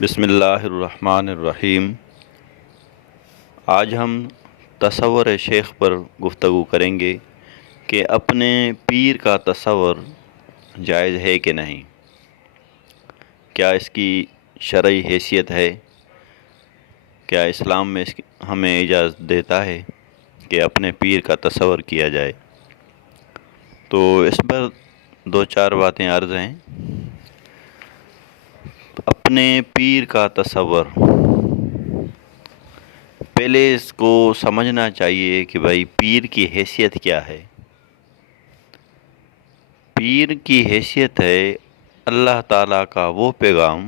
بسم اللہ الرحمن الرحیم۔ آج ہم تصور شیخ پر گفتگو کریں گے کہ اپنے پیر کا تصور جائز ہے کہ نہیں، کیا اس کی شرعی حیثیت ہے، کیا اسلام میں ہمیں اجازت دیتا ہے کہ اپنے پیر کا تصور کیا جائے۔ تو اس پر دو چار باتیں عرض ہیں۔ اپنے پیر کا تصور، پہلے اس کو سمجھنا چاہیے کہ بھائی پیر کی حیثیت کیا ہے۔ پیر کی حیثیت ہے اللہ تعالیٰ کا وہ پیغام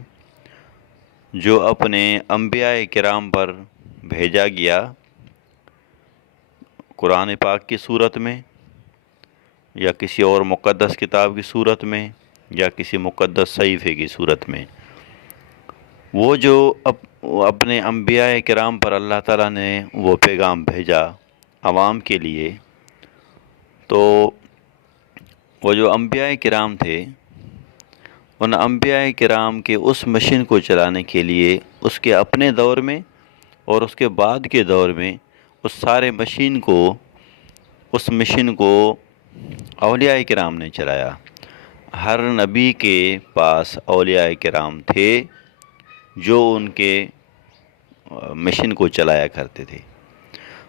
جو اپنے انبیاء کرام پر بھیجا گیا، قرآن پاک کی صورت میں یا کسی اور مقدس کتاب کی صورت میں یا کسی مقدس صحیفے کی صورت میں۔ وہ جو اپنے انبیاء کرام پر اللہ تعالیٰ نے وہ پیغام بھیجا عوام کے لیے، تو وہ جو انبیاء کرام تھے، ان انبیاء کرام کے اس مشن کو چلانے کے لیے اس کے اپنے دور میں اور اس کے بعد کے دور میں اس سارے اس مشن کو اولیاء کرام نے چلایا۔ ہر نبی کے پاس اولیاء کرام تھے جو ان کے مشن کو چلایا کرتے تھے۔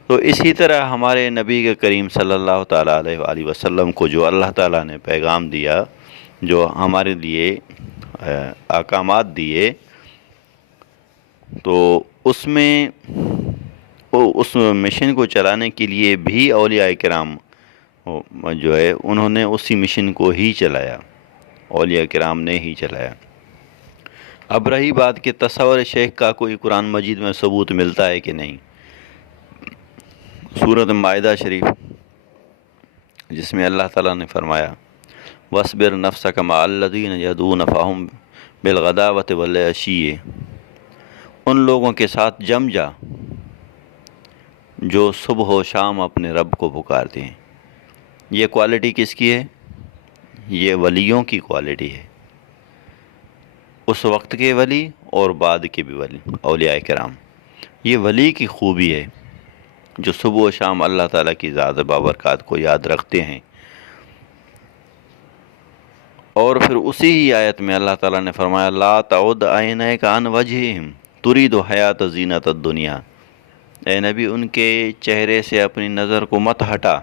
تو اسی طرح ہمارے نبی کے کریم صلی اللہ تعالیٰ علیہ وآلہ وسلم کو جو اللہ تعالیٰ نے پیغام دیا، جو ہمارے لیے احکامات دیے، تو اس میں اس مشن کو چلانے کے لیے بھی اولیاء کرام جو ہے انہوں نے اسی مشن کو ہی چلایا، اولیاء کرام نے ہی چلایا۔ اب رہی بات کہ تصور شیخ کا کوئی قرآن مجید میں ثبوت ملتا ہے کہ نہیں۔ سورۃ مائدہ شریف جس میں اللہ تعالیٰ نے فرمایا وَاصْبِرْ نَفْسَكَ مَعَ الَّذِينَ يَدْعُونَ فَهُمْ بِالْغَدَاوَةِ وَالْعَشِيِّ، ان لوگوں کے ساتھ جم جا جو صبح و شام اپنے رب کو پکارتے ہیں۔ یہ کوالٹی کس کی ہے؟ یہ ولیوں کی کوالٹی ہے، اس وقت کے ولی اور بعد کے بھی ولی، اولیاء کرام۔ یہ ولی کی خوبی ہے جو صبح و شام اللہ تعالیٰ کی ذات بابرکات کو یاد رکھتے ہیں۔ اور پھر اسی ہی آیت میں اللہ تعالیٰ نے فرمایا لا تعد عینیک عن وجہہم ترید حیات زینت الدنیا، اے نبی ان کے چہرے سے اپنی نظر کو مت ہٹا،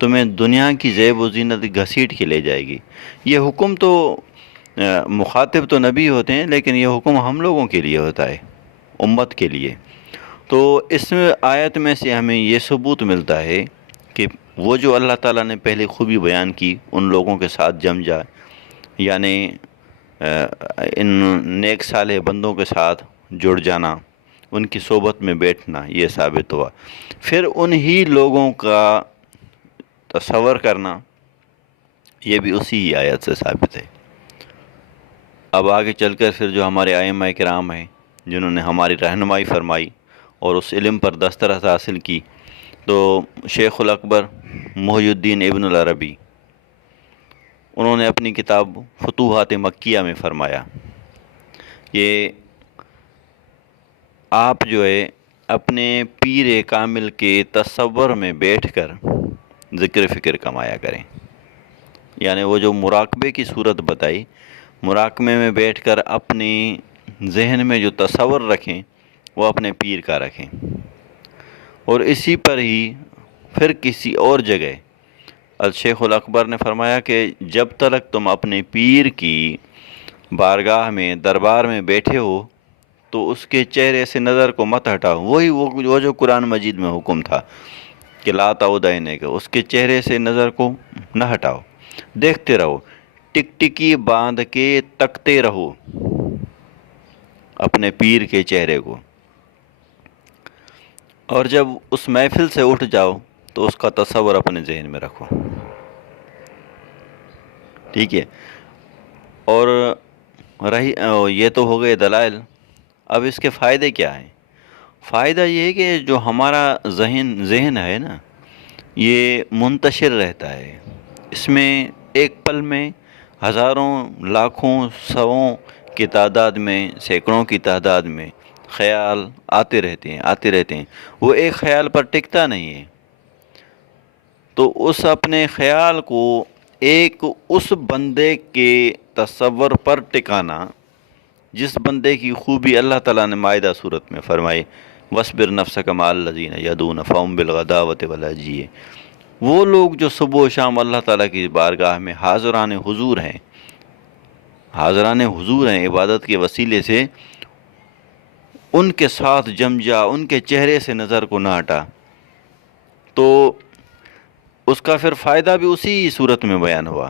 تمہیں دنیا کی زیب و زینت گھسیٹ کے لے جائے گی۔ یہ حکم تو مخاطب تو نبی ہوتے ہیں، لیکن یہ حکم ہم لوگوں کے لیے ہوتا ہے، امت کے لیے۔ تو اس آیت میں سے ہمیں یہ ثبوت ملتا ہے کہ وہ جو اللہ تعالیٰ نے پہلے خوبی بیان کی ان لوگوں کے ساتھ جم جائے، یعنی ان نیک صالح بندوں کے ساتھ جڑ جانا، ان کی صحبت میں بیٹھنا، یہ ثابت ہوا۔ پھر انہی لوگوں کا تصور کرنا، یہ بھی اسی ہی آیت سے ثابت ہے۔ اب آگے چل کر پھر جو ہمارے ائمہ کرام ہیں جنہوں نے ہماری رہنمائی فرمائی اور اس علم پر دسترس حاصل کی، تو شیخ الاکبر محی الدین ابن العربی، انہوں نے اپنی کتاب فتوحات مکیہ میں فرمایا کہ آپ جو ہے اپنے پیر کامل کے تصور میں بیٹھ کر ذکر فکر کمایا کریں، یعنی وہ جو مراقبے کی صورت بتائی، مراقبے میں بیٹھ کر اپنی ذہن میں جو تصور رکھیں وہ اپنے پیر کا رکھیں، اور اسی پر ہی پھر کسی اور جگہ الشیخ الاکبر نے فرمایا کہ جب تک تم اپنے پیر کی بارگاہ میں دربار میں بیٹھے ہو تو اس کے چہرے سے نظر کو مت ہٹاؤ۔ وہی وہ جو قرآن مجید میں حکم تھا کہ لا تعود عینیک، اس کے چہرے سے نظر کو نہ ہٹاؤ، دیکھتے رہو، ٹک ٹکی باندھ کے تکتے رہو اپنے پیر کے چہرے کو، اور جب اس محفل سے اٹھ جاؤ تو اس کا تصور اپنے ذہن میں رکھو، ٹھیک ہے۔ اور یہ تو ہو گئے دلائل۔ اب اس کے فائدے کیا ہیں؟ فائدہ یہ ہے کہ جو ہمارا ذہن ہے نا، یہ منتشر رہتا ہے، اس میں ایک پل میں ہزاروں لاکھوں سووں کی تعداد میں، سینکڑوں کی تعداد میں خیال آتے رہتے ہیں، وہ ایک خیال پر ٹکتا نہیں ہے۔ تو اس اپنے خیال کو ایک اس بندے کے تصور پر ٹکانا جس بندے کی خوبی اللہ تعالیٰ نے مائدہ صورت میں فرمائی، وَاصْبِرْ نَفْسَكَ مَعَ الَّذِينَ يَدْعُونَ رَبَّهُم بِالْغَدَاوَةِ وَالْعَشِيِّ، وہ لوگ جو صبح و شام اللہ تعالیٰ کی بارگاہ میں حاضران حضور ہیں، عبادت کے وسیلے سے ان کے ساتھ جم جا، ان کے چہرے سے نظر کو نہ ہٹا، تو اس کا پھر فائدہ بھی اسی صورت میں بیان ہوا،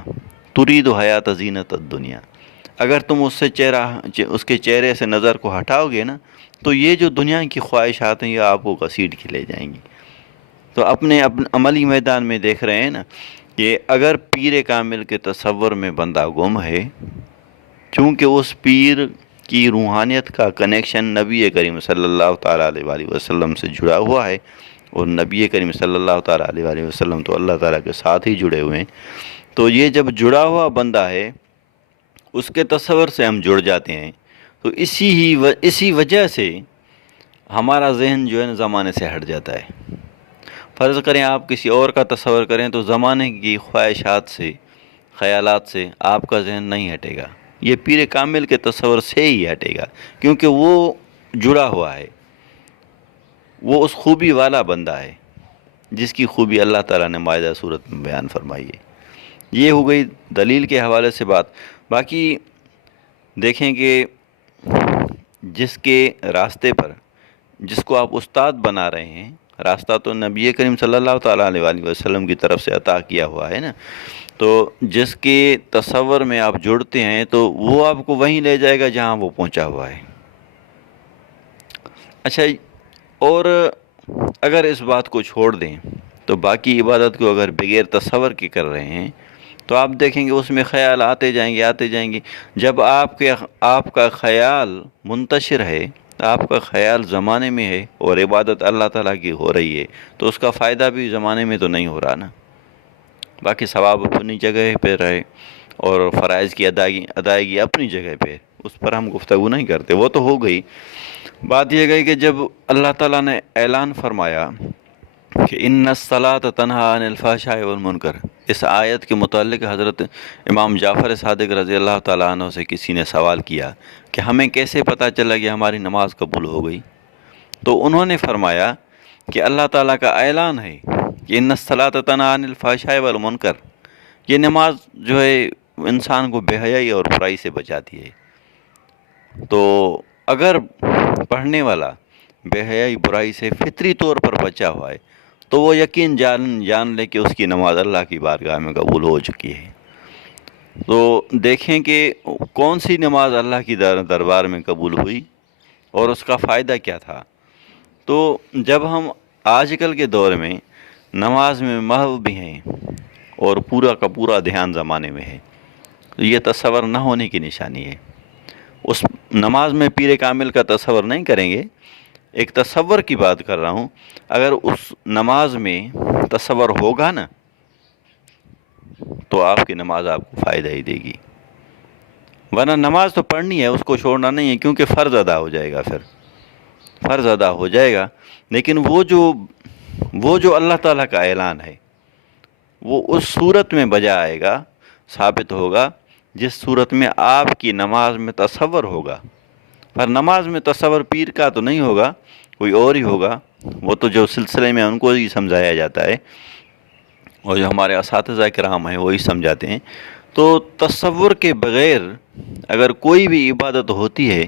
ترید حیات زینت الدنیا، اگر تم اس کے چہرے سے نظر کو ہٹاؤ گے نا تو یہ جو دنیا کی خواہشات ہیں یہ آپ کو گھسیٹ کے لے جائیں گی۔ تو اپنے عملی میدان میں دیکھ رہے ہیں نا کہ اگر پیر کامل کے تصور میں بندہ گم ہے، چونکہ اس پیر کی روحانیت کا کنیکشن نبی کریم صلی اللہ تعالیٰ علیہ وآلہ وسلم سے جڑا ہوا ہے، اور نبی کریم صلی اللہ تعالیٰ علیہ وآلہ وسلم تو اللہ تعالیٰ کے ساتھ ہی جڑے ہوئے ہیں، تو یہ جب جڑا ہوا بندہ ہے اس کے تصور سے ہم جڑ جاتے ہیں، تو اسی وجہ سے ہمارا ذہن جو ہے نا زمانے سے ہٹ جاتا ہے۔ فرض کریں آپ کسی اور کا تصور کریں تو زمانے کی خواہشات سے، خیالات سے آپ کا ذہن نہیں ہٹے گا، یہ پیر کامل کے تصور سے ہی ہٹے گا، کیونکہ وہ جڑا ہوا ہے، وہ اس خوبی والا بندہ ہے جس کی خوبی اللہ تعالیٰ نے مائدہ صورت میں بیان فرمائی ہے۔ یہ ہو گئی دلیل کے حوالے سے بات۔ باقی دیکھیں کہ جس کے راستے پر، جس کو آپ استاد بنا رہے ہیں، راستہ تو نبی کریم صلی اللہ تعالیٰ علیہ وآلہ وسلم کی طرف سے عطا کیا ہوا ہے نا، تو جس کے تصور میں آپ جڑتے ہیں تو وہ آپ کو وہیں لے جائے گا جہاں وہ پہنچا ہوا ہے۔ اچھا، اور اگر اس بات کو چھوڑ دیں تو باقی عبادت کو اگر بغیر تصور کے کر رہے ہیں تو آپ دیکھیں گے اس میں خیال آتے جائیں گے۔ جب آپ کا خیال منتشر ہے، آپ کا خیال زمانے میں ہے اور عبادت اللہ تعالیٰ کی ہو رہی ہے، تو اس کا فائدہ بھی زمانے میں تو نہیں ہو رہا نا۔ باقی ثواب اپنی جگہ پہ رہے اور فرائض کی ادائیگی اپنی جگہ پہ، اس پر ہم گفتگو نہیں کرتے، وہ تو ہو گئی۔ بات یہ گئی کہ جب اللہ تعالیٰ نے اعلان فرمایا کہ ان الصلاۃ تنہی عن الفحشاء والمنکر، اس آیت کے متعلق حضرت امام جعفر صادق رضی اللہ تعالیٰ عنہ سے کسی نے سوال کیا کہ ہمیں کیسے پتہ چلا کہ ہماری نماز قبول ہو گئی؟ تو انہوں نے فرمایا کہ اللہ تعالیٰ کا اعلان ہے کہ ان الصلاۃ تنہی عن الفحشاء والمنکر، یہ نماز جو ہے انسان کو بے حیائی اور برائی سے بچاتی ہے۔ تو اگر پڑھنے والا بے حیائی برائی سے فطری طور پر بچا ہوا ہے تو وہ یقین جان لے کہ اس کی نماز اللہ کی بارگاہ میں قبول ہو چکی ہے۔ تو دیکھیں کہ کون سی نماز اللہ کی دربار میں قبول ہوئی اور اس کا فائدہ کیا تھا۔ تو جب ہم آج کل کے دور میں نماز میں محو بھی ہیں اور پورا کا پورا دھیان زمانے میں ہے، تو یہ تصور نہ ہونے کی نشانی ہے۔ اس نماز میں پیر کامل کا تصور نہیں کریں گے، ایک تصور کی بات کر رہا ہوں۔ اگر اس نماز میں تصور ہوگا نا تو آپ کی نماز آپ کو فائدہ ہی دے گی، ورنہ نماز تو پڑھنی ہے، اس کو چھوڑنا نہیں ہے، کیونکہ فرض ادا ہو جائے گا، پھر فرض ادا ہو جائے گا۔ لیکن وہ جو اللہ تعالیٰ کا اعلان ہے وہ اس صورت میں بجا آئے گا، ثابت ہوگا جس صورت میں آپ کی نماز میں تصور ہوگا۔ پر نماز میں تصور پیر کا تو نہیں ہوگا، کوئی اور ہی ہوگا، وہ تو جو سلسلے میں ان کو ہی سمجھایا جاتا ہے اور جو ہمارے اساتذہ کرام ہیں وہی سمجھاتے ہیں۔ تو تصور کے بغیر اگر کوئی بھی عبادت ہوتی ہے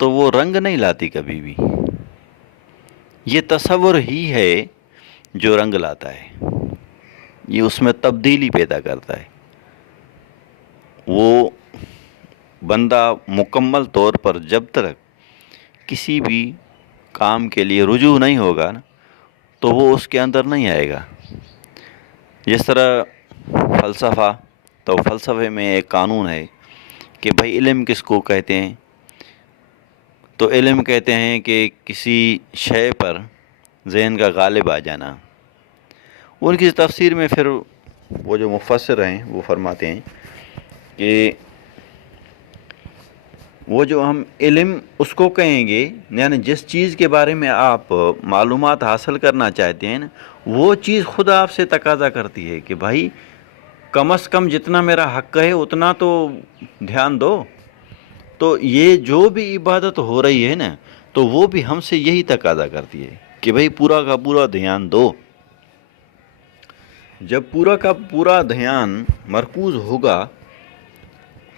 تو وہ رنگ نہیں لاتی کبھی بھی، یہ تصور ہی ہے جو رنگ لاتا ہے، یہ اس میں تبدیلی پیدا کرتا ہے۔ وہ بندہ مکمل طور پر جب تک کسی بھی کام کے لیے رجوع نہیں ہوگا نا تو وہ اس کے اندر نہیں آئے گا۔ جس طرح فلسفہ، تو فلسفے میں ایک قانون ہے کہ بھائی علم کس کو کہتے ہیں، تو علم کہتے ہیں کہ کسی شے پر ذہن کا غالب آ جانا۔ ان کی تفسیر میں پھر وہ جو مفسر ہیں وہ فرماتے ہیں کہ وہ جو ہم علم اس کو کہیں گے، یعنی جس چیز کے بارے میں آپ معلومات حاصل کرنا چاہتے ہیں نا، وہ چیز خود آپ سے تقاضا کرتی ہے کہ بھائی کم از کم جتنا میرا حق ہے اتنا تو دھیان دو۔ تو یہ جو بھی عبادت ہو رہی ہے نا، تو وہ بھی ہم سے یہی تقاضا کرتی ہے کہ بھائی پورا کا پورا دھیان دو۔ جب پورا کا پورا دھیان مرکوز ہوگا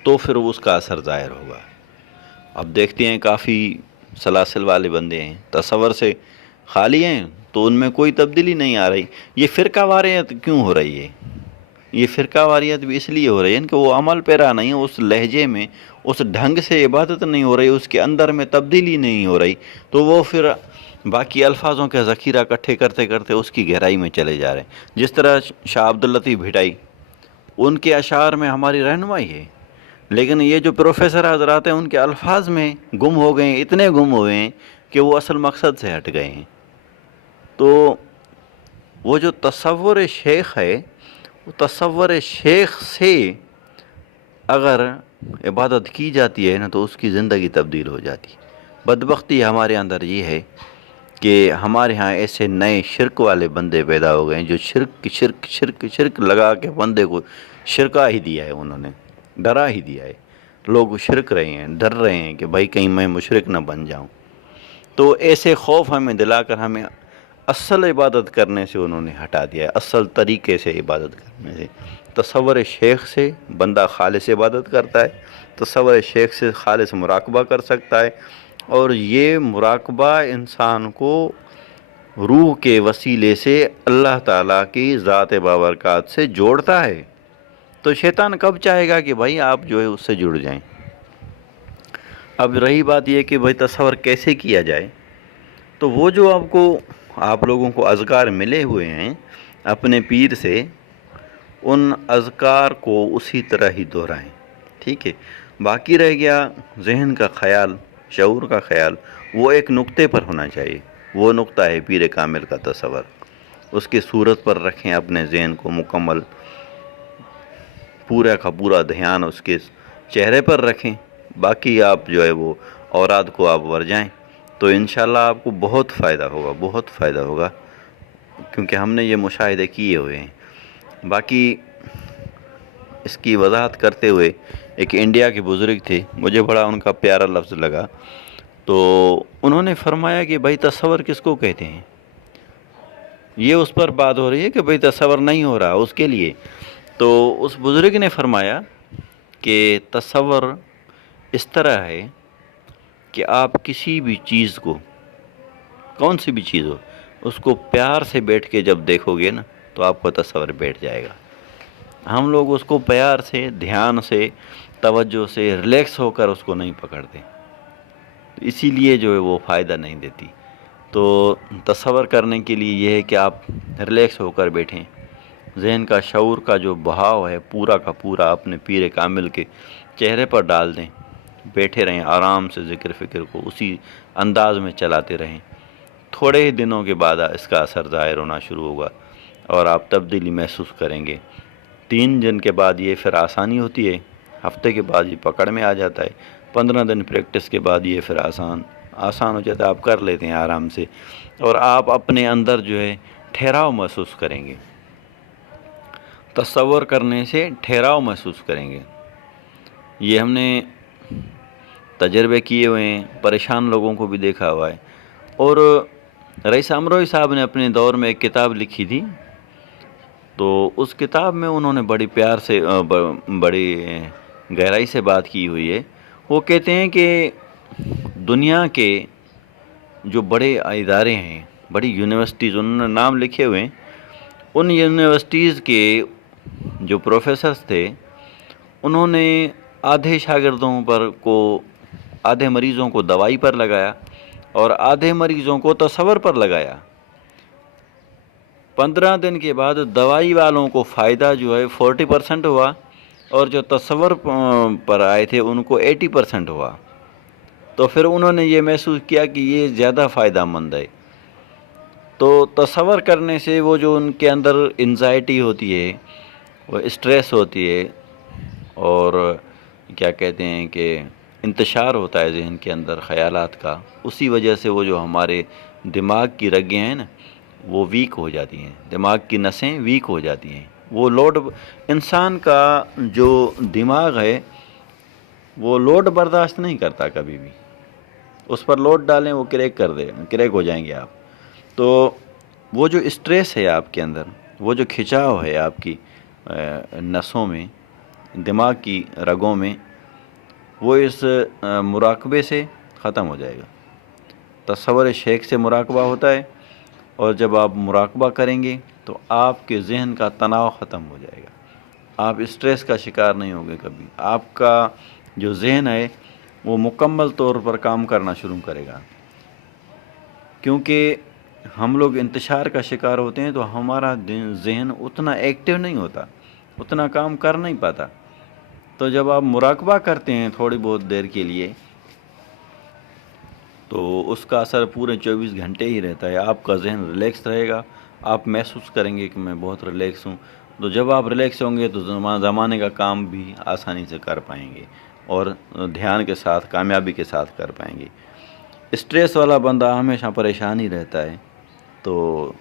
تو پھر اس کا اثر ظاہر ہوگا۔ اب دیکھتے ہیں کافی سلاسل والے بندے ہیں، تصور سے خالی ہیں، تو ان میں کوئی تبدیلی نہیں آ رہی۔ یہ فرقہ واریت کیوں ہو رہی ہے؟ یہ فرقہ واریت بھی اس لیے ہو رہی ہے کہ وہ عمل پیرا نہیں ہے، اس لہجے میں اس ڈھنگ سے عبادت نہیں ہو رہی، اس کے اندر میں تبدیلی نہیں ہو رہی، تو وہ پھر باقی الفاظوں کا ذخیرہ اکٹھے کرتے کرتے اس کی گہرائی میں چلے جا رہے ہیں۔ جس طرح شاہ عبداللطیف بھٹائی، ان کے اشعار میں ہماری رہنمائی ہے، لیکن یہ جو پروفیسر حضرات ہیں ان کے الفاظ میں گم ہو گئے ہیں، اتنے گم ہوئے ہیں کہ وہ اصل مقصد سے ہٹ گئے ہیں۔ تو وہ جو تصور شیخ ہے، وہ تصور شیخ سے اگر عبادت کی جاتی ہے نا تو اس کی زندگی تبدیل ہو جاتی ہے۔ بدبختی ہمارے اندر یہ ہے کہ ہمارے ہاں ایسے نئے شرک والے بندے پیدا ہو گئے ہیں جو شرک لگا کے بندے کو شرکا ہی دیا ہے، انہوں نے ڈرا ہی دیا ہے۔ لوگ شرک رہے ہیں، ڈر رہے ہیں کہ بھائی کہیں میں مشرک نہ بن جاؤں۔ تو ایسے خوف ہمیں دلا کر ہمیں اصل عبادت کرنے سے انہوں نے ہٹا دیا ہے، اصل طریقے سے عبادت کرنے سے۔ تصور شیخ سے بندہ خالص عبادت کرتا ہے، تصور شیخ سے خالص مراقبہ کر سکتا ہے، اور یہ مراقبہ انسان کو روح کے وسیلے سے اللہ تعالیٰ کی ذات بابرکات سے جوڑتا ہے۔ تو شیطان کب چاہے گا کہ بھائی آپ جو ہے اس سے جڑ جائیں۔ اب رہی بات یہ کہ بھائی تصور کیسے کیا جائے، تو وہ جو آپ لوگوں کو اذکار ملے ہوئے ہیں اپنے پیر سے، ان اذکار کو اسی طرح ہی دہرائیں، ٹھیک ہے۔ باقی رہ گیا ذہن کا خیال، شعور کا خیال، وہ ایک نقطے پر ہونا چاہیے۔ وہ نقطہ ہے پیر کامل کا تصور، اس کی صورت پر رکھیں اپنے ذہن کو مکمل، پورا کا پورا دھیان اس کے چہرے پر رکھیں۔ باقی آپ جو ہے وہ اوراد کو آپ ورجائیں، تو انشاءاللہ آپ کو بہت فائدہ ہوگا، بہت فائدہ ہوگا، کیونکہ ہم نے یہ مشاہدے کیے ہوئے ہیں۔ باقی اس کی وضاحت کرتے ہوئے ایک انڈیا کے بزرگ تھے، مجھے بڑا ان کا پیارا لفظ لگا، تو انہوں نے فرمایا کہ بھائی تصور کس کو کہتے ہیں؟ یہ اس پر بات ہو رہی ہے کہ بھائی تصور نہیں ہو رہا اس کے لیے، تو اس بزرگ نے فرمایا کہ تصور اس طرح ہے کہ آپ کسی بھی چیز کو، کون سی بھی چیز ہو، اس کو پیار سے بیٹھ کے جب دیکھو گے نا تو آپ کو تصور بیٹھ جائے گا۔ ہم لوگ اس کو پیار سے، دھیان سے، توجہ سے، ریلیکس ہو کر اس کو نہیں پکڑتے، اسی لیے جو ہے وہ فائدہ نہیں دیتی۔ تو تصور کرنے کے لیے یہ ہے کہ آپ ریلیکس ہو کر بیٹھیں، ذہن کا شعور کا جو بہاؤ ہے پورا کا پورا اپنے پیر کامل کے چہرے پر ڈال دیں، بیٹھے رہیں آرام سے، ذکر فکر کو اسی انداز میں چلاتے رہیں۔ تھوڑے ہی دنوں کے بعد اس کا اثر ظاہر ہونا شروع ہوگا اور آپ تبدیلی محسوس کریں گے۔ 3 دن کے بعد یہ پھر آسانی ہوتی ہے، ہفتے کے بعد یہ پکڑ میں آ جاتا ہے، 15 دن پریکٹس کے بعد یہ پھر آسان ہو جاتا ہے، آپ کر لیتے ہیں آرام سے، اور آپ اپنے اندر جو ہے ٹھہراؤ محسوس کریں گے۔ تصور کرنے سے ٹھہراؤ محسوس کریں گے۔ یہ ہم نے تجربے کیے ہوئے ہیں، پریشان لوگوں کو بھی دیکھا ہوا ہے۔ اور رئیس امروئی صاحب نے اپنے دور میں ایک کتاب لکھی تھی، تو اس کتاب میں انہوں نے بڑی پیار سے، بڑی گہرائی سے بات کی ہوئی ہے۔ وہ کہتے ہیں کہ دنیا کے جو بڑے ادارے ہیں، بڑی یونیورسٹیز، انہوں نے نام لکھے ہوئے ہیں، ان یونیورسٹیز کے جو پروفیسرز تھے انہوں نے آدھے شاگردوں آدھے مریضوں کو دوائی پر لگایا اور آدھے مریضوں کو تصور پر لگایا۔ 15 دن کے بعد دوائی والوں کو فائدہ جو ہے 40% ہوا، اور جو تصور پر آئے تھے ان کو 80% ہوا۔ تو پھر انہوں نے یہ محسوس کیا کہ یہ زیادہ فائدہ مند ہے۔ تو تصور کرنے سے وہ جو ان کے اندر انزائٹی ہوتی ہے، وہ اسٹریس ہوتی ہے، اور کیا کہتے ہیں کہ انتشار ہوتا ہے ذہن کے اندر خیالات کا، اسی وجہ سے وہ جو ہمارے دماغ کی رگیں ہیں نا وہ ویک ہو جاتی ہیں، دماغ کی نسیں ویک ہو جاتی ہیں۔ وہ لوڈ، انسان کا جو دماغ ہے وہ لوڈ برداشت نہیں کرتا کبھی بھی، اس پر لوڈ ڈالیں وہ کریک کر دے، کریک ہو جائیں گے آپ۔ تو وہ جو اسٹریس ہے آپ کے اندر، وہ جو کھچاؤ ہے آپ کی نسوں میں، دماغ کی رگوں میں، وہ اس مراقبے سے ختم ہو جائے گا۔ تصور شیخ سے مراقبہ ہوتا ہے، اور جب آپ مراقبہ کریں گے تو آپ کے ذہن کا تناؤ ختم ہو جائے گا، آپ اسٹریس کا شکار نہیں ہوں گے کبھی، آپ کا جو ذہن ہے وہ مکمل طور پر کام کرنا شروع کرے گا۔ کیونکہ ہم لوگ انتشار کا شکار ہوتے ہیں تو ہمارا ذہن اتنا ایکٹیو نہیں ہوتا، اتنا کام کر نہیں پاتا۔ تو جب آپ مراقبہ کرتے ہیں تھوڑی بہت دیر کے لیے تو اس کا اثر پورے 24 گھنٹے ہی رہتا ہے، آپ کا ذہن ریلیکس رہے گا، آپ محسوس کریں گے کہ میں بہت ریلیکس ہوں۔ تو جب آپ ریلیکس ہوں گے تو زمانے کا کام بھی آسانی سے کر پائیں گے، اور دھیان کے ساتھ، کامیابی کے ساتھ کر پائیں گے۔ اسٹریس والا بندہ ہمیشہ پریشان ہی رہتا ہے۔ تو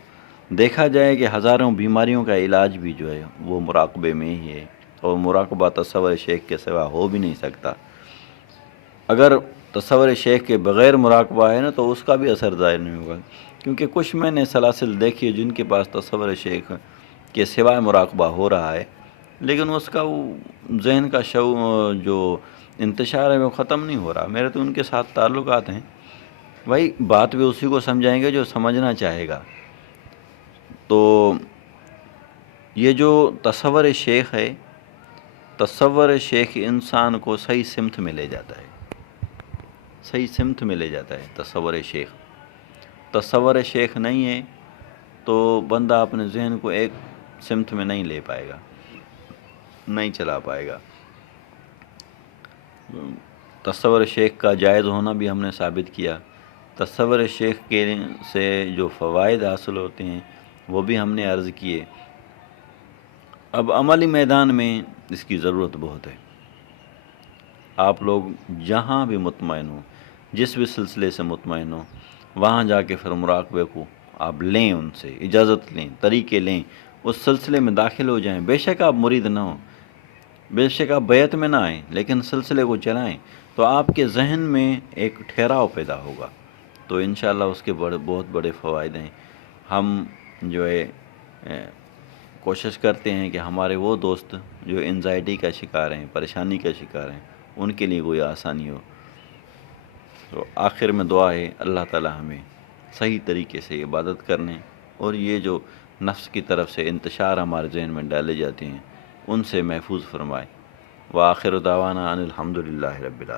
دیکھا جائے کہ ہزاروں بیماریوں کا علاج بھی جو ہے وہ مراقبے میں ہی ہے، اور مراقبہ تصور شیخ کے سوا ہو بھی نہیں سکتا۔ اگر تصور شیخ کے بغیر مراقبہ ہے نا تو اس کا بھی اثر ظاہر نہیں ہوگا، کیونکہ کچھ میں نے سلاسل دیکھی جن کے پاس تصور شیخ کے سوائے مراقبہ ہو رہا ہے، لیکن اس کا وہ ذہن کا جو انتشار ہے وہ ختم نہیں ہو رہا۔ میرے تو ان کے ساتھ تعلقات ہیں، بھائی بات بھی اسی کو سمجھائیں گے جو سمجھنا چاہے گا۔ تو یہ جو تصور شیخ ہے، تصور شیخ انسان کو صحیح سمت میں لے جاتا ہے، صحیح سمت میں لے جاتا ہے تصور شیخ۔ تصور شیخ نہیں ہے تو بندہ اپنے ذہن کو ایک سمت میں نہیں لے پائے گا، نہیں چلا پائے گا۔ تصور شیخ کا جائز ہونا بھی ہم نے ثابت کیا، تصور شیخ کے سے جو فوائد حاصل ہوتے ہیں وہ بھی ہم نے عرض کیے۔ اب عملی میدان میں اس کی ضرورت بہت ہے۔ آپ لوگ جہاں بھی مطمئن ہوں، جس بھی سلسلے سے مطمئن ہوں، وہاں جا کے پھر مراقبے کو آپ لیں، ان سے اجازت لیں، طریقے لیں، اس سلسلے میں داخل ہو جائیں۔ بے شک آپ مرید نہ ہوں، بے شک آپ بیعت میں نہ آئیں، لیکن سلسلے کو چلائیں تو آپ کے ذہن میں ایک ٹھہراؤ پیدا ہوگا، تو انشاءاللہ اس کے بہت بڑے فوائد ہیں۔ ہم جو ہے کوشش کرتے ہیں کہ ہمارے وہ دوست جو انزائٹی کا شکار ہیں، پریشانی کا شکار ہیں، ان کے لیے کوئی آسانی ہو۔ تو آخر میں دعا ہے اللہ تعالی ہمیں صحیح طریقے سے عبادت کرنے، اور یہ جو نفس کی طرف سے انتشار ہمارے ذہن میں ڈالے جاتے ہیں ان سے محفوظ فرمائے۔ وآخر دعوانا ان الحمدللہ رب العالمین۔